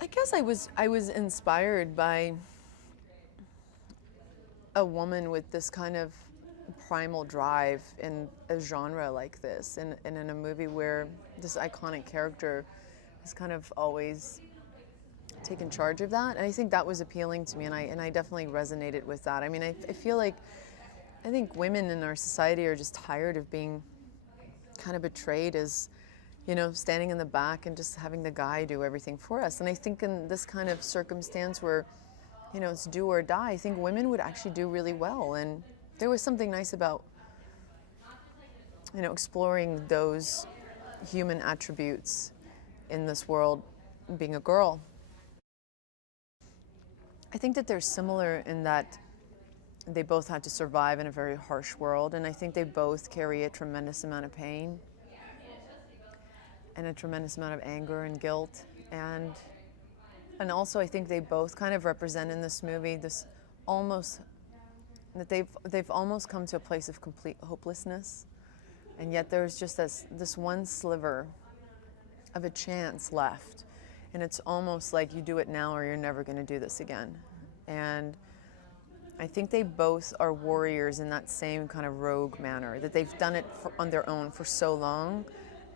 I guess I was inspired by a woman with this kind of primal drive in a genre like this, and in a movie where this iconic character has kind of always taken charge of that. And I think that was appealing to me, and I definitely resonated with that. I mean, I feel like I think women in our society are just tired of being kind of betrayed as, you know, standing in the back and just having the guy do everything for us. And I think in this kind of circumstance where, you know, it's do or die, I think women would actually do really well. And there was something nice about, you know, exploring those human attributes in this world, being a girl. I think that they're similar in that they both had to survive in a very harsh world, and I think they both carry a tremendous amount of pain and a tremendous amount of anger and guilt, and also I think they both kind of represent in this movie this almost that they've almost come to a place of complete hopelessness, and yet there's just this one sliver of a chance left, and it's almost like you do it now or you're never going to do this again. And I think they both are warriors in that same kind of rogue manner, that they've done it on their own for so long.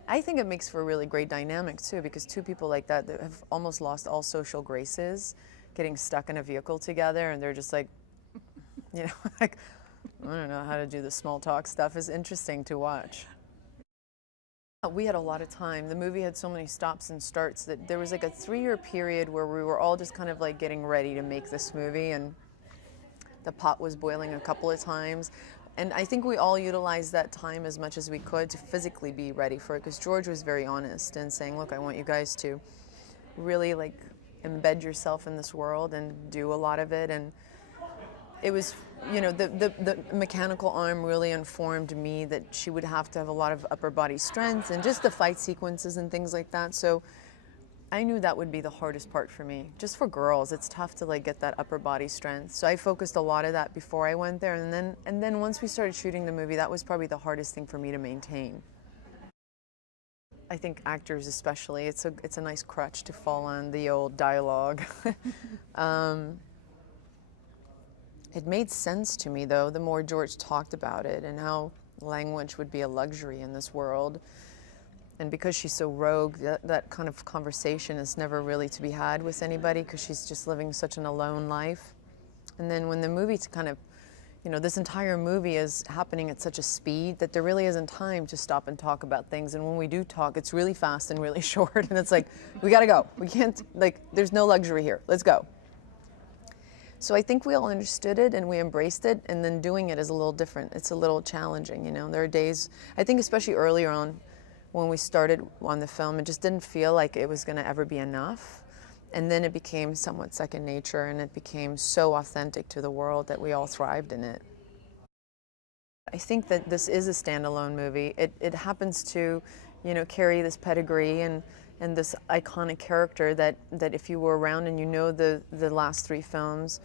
I think it makes for a really great dynamic too, because two people like that have almost lost all social graces, getting stuck in a vehicle together, and they're just like, you know, like, I don't know how to do the small talk stuff, is interesting to watch. We had a lot of time. The movie had so many stops and starts that there was like a 3-year period where we were all just kind of like getting ready to make this movie, and the pot was boiling a couple of times. And I think we all utilized that time as much as we could to physically be ready for it, because George was very honest in saying, look, I want you guys to really like embed yourself in this world and do a lot of it. And it was, you know, the mechanical arm really informed me that she would have to have a lot of upper body strength and just the fight sequences and things like that. So I knew that would be the hardest part for me. Just for girls, it's tough to like get that upper body strength. So I focused a lot of that before I went there, and then once we started shooting the movie, that was probably the hardest thing for me to maintain. I think actors especially, it's a nice crutch to fall on, the old dialogue. It made sense to me though, the more George talked about it and how language would be a luxury in this world. And because she's so rogue, that kind of conversation is never really to be had with anybody, because she's just living such an alone life. And then when the movie's kind of, you know, this entire movie is happening at such a speed that there really isn't time to stop and talk about things. And when we do talk, it's really fast and really short. And it's like, we gotta go. We can't, like, there's no luxury here. Let's go. So I think we all understood it and we embraced it, and then doing it is a little different. It's a little challenging, you know. There are days, I think especially earlier on, when we started on the film, it just didn't feel like it was going to ever be enough. And then it became somewhat second nature, and it became so authentic to the world that we all thrived in it. I think that this is a standalone movie. It happens to, you know, carry this pedigree and this iconic character that if you were around and you know the last 3 films,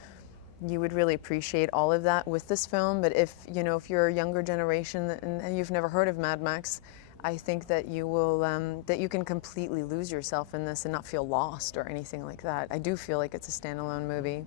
you would really appreciate all of that with this film. But if, you know, if you're a younger generation and you've never heard of Mad Max, I think that you will, that you can completely lose yourself in this and not feel lost or anything like that. I do feel like it's a standalone movie.